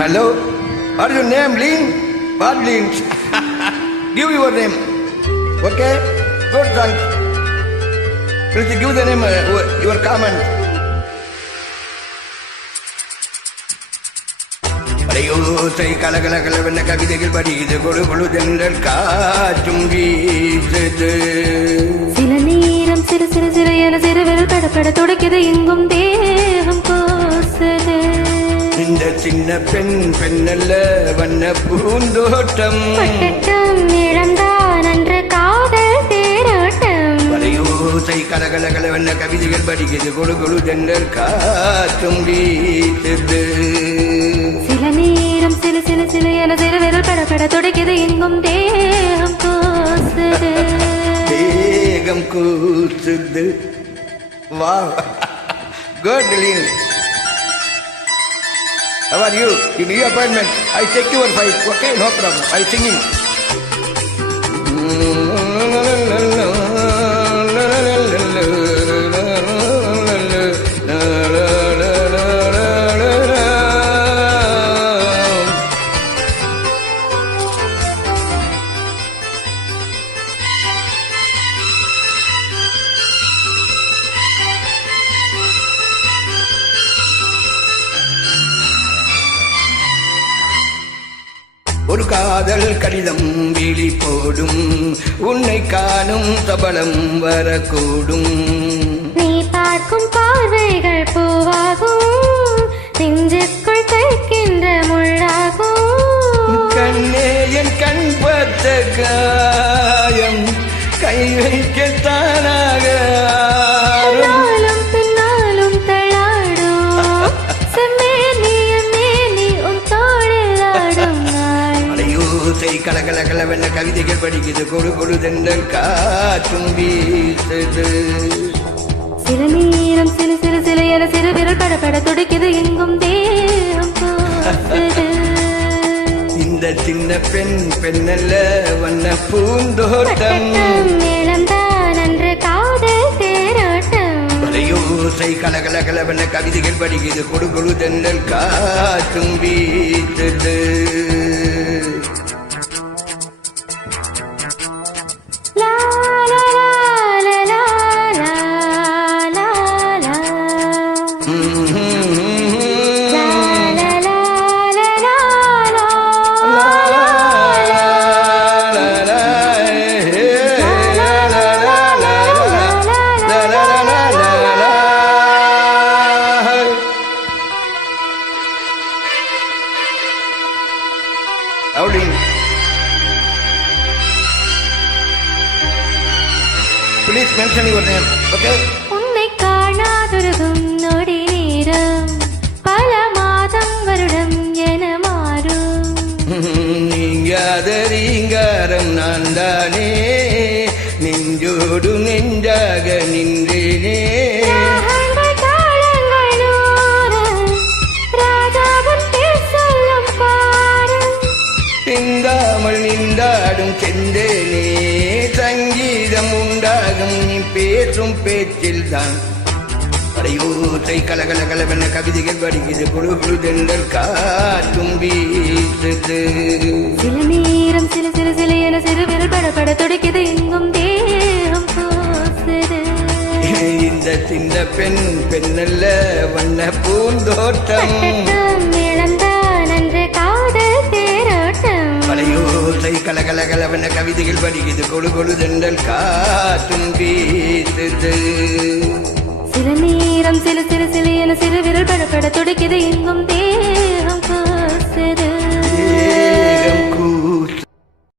Hello? What is your name, Lin? What, Lin? Give your name. Okay? Good, thanks. Please give the name, your comment. படையோசை கலகலகலவென்ன கவிதைகள் படிது கொழு கொழு தென்றல் காற்றும் வீசுது. சில நேரம் சிறு சிறு சிறு என சிறுவிரல் படப்பட துடைக்குது எங்கும் தேகம் கூசுது. இந்த சின்ன பெண் பெண்ணல்ல வண்ண பூந்தோட்டம் பட்டட்டம் இழந்தான் அன்று காதல் தேரோட்டம். படையோசை கலகலகலவென்ன கவிதைகள் படிக்குது கொழு கொழு தென்றல் காற்றும் வீசுது. சில நேரம் சிறு சிறு சிறு என சிறுவிரல் படப்பட துடைக்குது எங்கும் தேகம் கூசுது. தேகம் கூசுது. Wow. Good, Lin. How are you? In your appointment, I check your file. Okay, no problem. I singing. ஒரு காதல் கடிதம் விழி போடும் உன்னை காணும் சபலம் வரக்கூடும். நீ பார்க்கும் பார்வைகள் பூவாகும் நெஞ்சுக்குள் தைக்கின்ற முள்ளாகும். கண்ணே என் கண் பார்த்த காயம் கை வைக்கத்தானாக பின்னாலும் தள்ளாடும் செம்மேனியும் மேனி உன் தோளில் ஆடும் நாள். அலையோசை கலகலகலவென்ன கவிதைகள் படிக்குது கொழு கொழு தென்றல் காற்றும் வீசுது. சில நேரம் சிறு சிறு சிறு என சிறு விரல் படப்பட துடைக்குது எங்கும் தேகம் கூசுது. இந்த சின்ன பெண் பெண்ணல்ல வண்ண பூந்தோட்டம் மேளம்தான் அன்று காதல் தேரோட்டம். படையோசை கலகலகலவென்ன கவிதைகள் படிக்குது கொழு கொழு தென்றல் காற்றும் வீசுது. லா லா லா லா லா லா லா. Please mention your name, okay? உன்னை காணாதொருகும் நொடி நேரம் பல மாதம் வருடம் என மாறும். நீங்காத ரீங்காரம் நான் தானே நெஞ்சோடு நெஞ்சாக நின்றேனே. சிந்தாமல் நின்றாடும் செந்தேனே சங்கீதம் உண்டாகும் நீ பேசும் பேச்சில்தான். படையோசை கலகலகலவென்ன கவிதைகள் படிக்குது குழு குழு தென்றல் காற்றும் வீசுது. சில நேரம் சில சிறு சில என சிறு விரல் படப்பட துடைக்குது எங்கும் தேகம் கூசுது. இந்த சின்ன பெண் பெண்ணல்ல வண்ண பூந்தோட்டம் மேளம்தான் அன்று காதல் தேரோட்டம். படையோசை கலகலகலவென்ன கவிதைகள் படிக்குது கொழு கொழு தென்றல் காற்றும் வீசுது. சில நேரம் சில சிறு சிறு என சிறு விரல் படப்பட துடைக்குது எங்கும் தேகம் கூசுது.